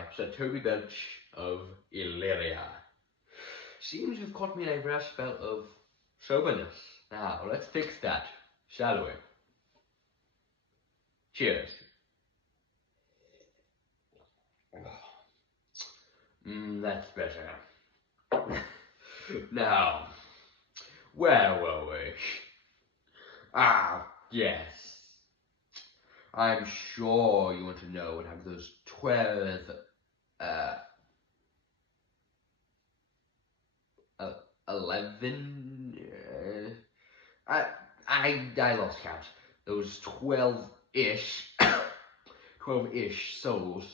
I, Sir Toby Belch of Illyria. Seems you've caught me in a rare spell of soberness. Now, let's fix that, shall we? Cheers. That's better. Now, where were we? Ah, yes. I'm sure you want to know what happened to those 12, 11, I lost count. Those 12-ish, 12-ish souls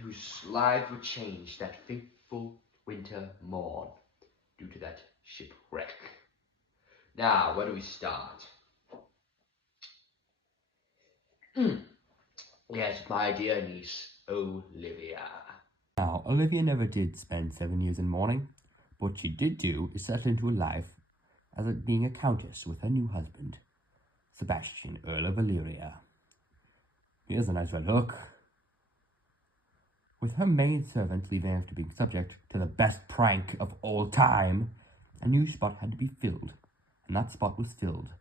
whose lives were changed that fateful winter morn due to that shipwreck. Now, where do we start? Yes, my dear niece, Olivia. Now, Olivia never did spend 7 years in mourning. What she did do is settle into a life as being a countess with her new husband, Sebastian, Earl of Illyria. Here's a nice red hook. With her maidservants leaving after being subject to the best prank of all time, a new spot had to be filled, and that spot was filled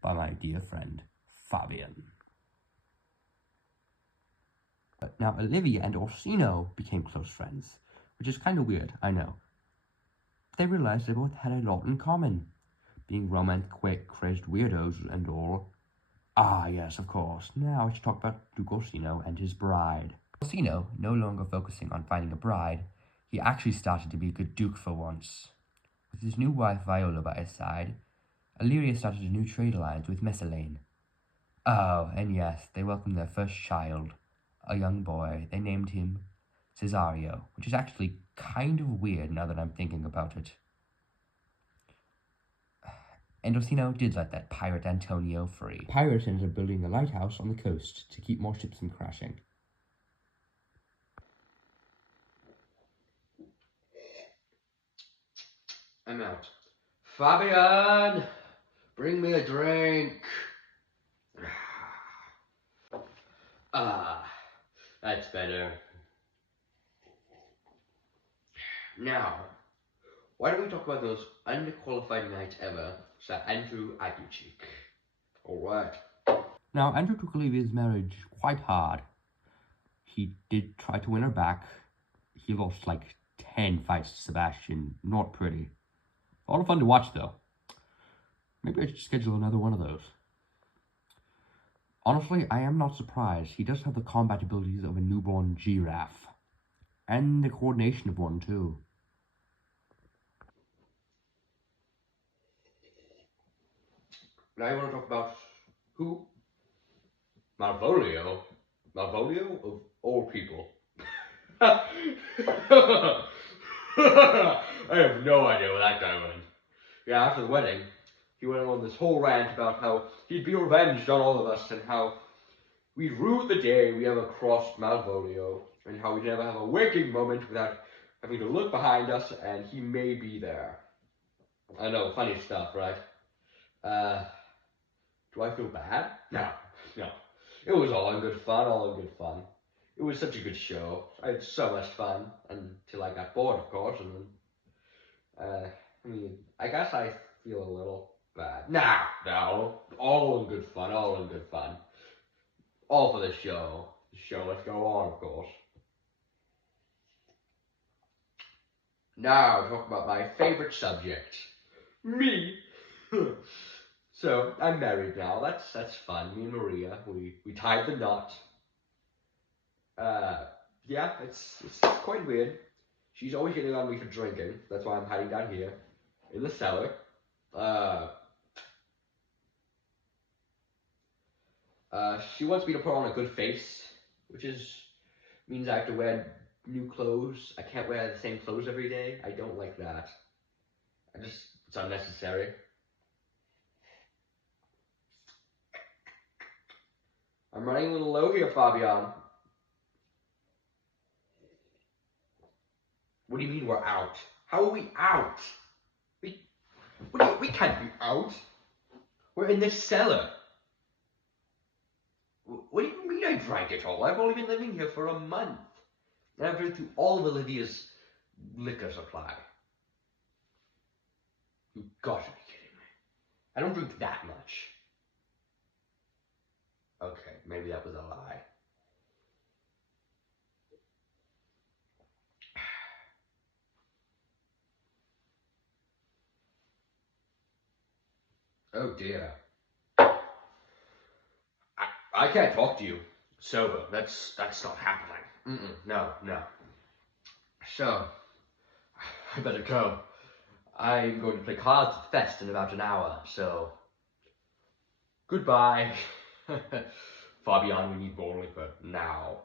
by my dear friend, Fabian. But now Olivia and Orsino became close friends, which is kind of weird, I know. They realized they both had a lot in common, being romance-quick, crazed weirdos and all. Ah, yes, of course. Now I should talk about Duke Orsino and his bride. Orsino, no longer focusing on finding a bride, he actually started to be a good duke for once. With his new wife Viola by his side, Illyria started a new trade alliance with Messalane. Oh, and yes, they welcomed their first child, a young boy. They named him Cesario, which is actually kind of weird now that I'm thinking about it. And Orsino did let that pirate Antonio free. Pirates ended up building a lighthouse on the coast to keep more ships from crashing. I'm out. Fabian, bring me a drink. Ah, that's better. Now, why don't we talk about the most underqualified knight ever, Sir Andrew Aguecheek? Alright. Now, Andrew took Olivia's marriage quite hard. He did try to win her back. He lost like 10 fights to Sebastian. Not pretty. A lot of fun to watch, though. Maybe I should schedule another one of those. Honestly, I am not surprised. He does have the combat abilities of a newborn giraffe. And the coordination of one, too. Now you want to talk about who? Malvolio? Malvolio of all people. I have no idea where that guy went. Yeah, after the wedding, he went on this whole rant about how he'd be revenged on all of us and how we'd rue the day we ever crossed Malvolio and how we'd never have a waking moment without having to look behind us and he may be there. I know, funny stuff, right? Do I feel bad? No. It was all in good fun, It was such a good show. I had so much fun until I got bored, of course, and then, I guess I feel a little bad. No, all in good fun. All for the show. The show must go on, of course. Now, talk about my favorite subject. Me. So, I'm married now. That's fun. Me and Maria, we tied the knot. Yeah, it's quite weird. She's always getting on me for drinking. That's why I'm hiding down here in the cellar. She wants me to put on a good face, which means I have to wear new clothes. I can't wear the same clothes every day. I don't like that. It's unnecessary. I'm running a little low here, Fabian. What do you mean we're out? How are we out? We can't be out. We're in this cellar. What do you mean I drank it all? I've only been living here for a month. And I've drank through all of Olivia's liquor supply. You gotta be kidding me. I don't drink that much. Okay, maybe that was a lie. Oh dear. I can't talk to you sober. That's not happening. No. So, I better go. I'm going to play cards at the fest in about an hour, so goodbye. Far beyond we need bowling for now.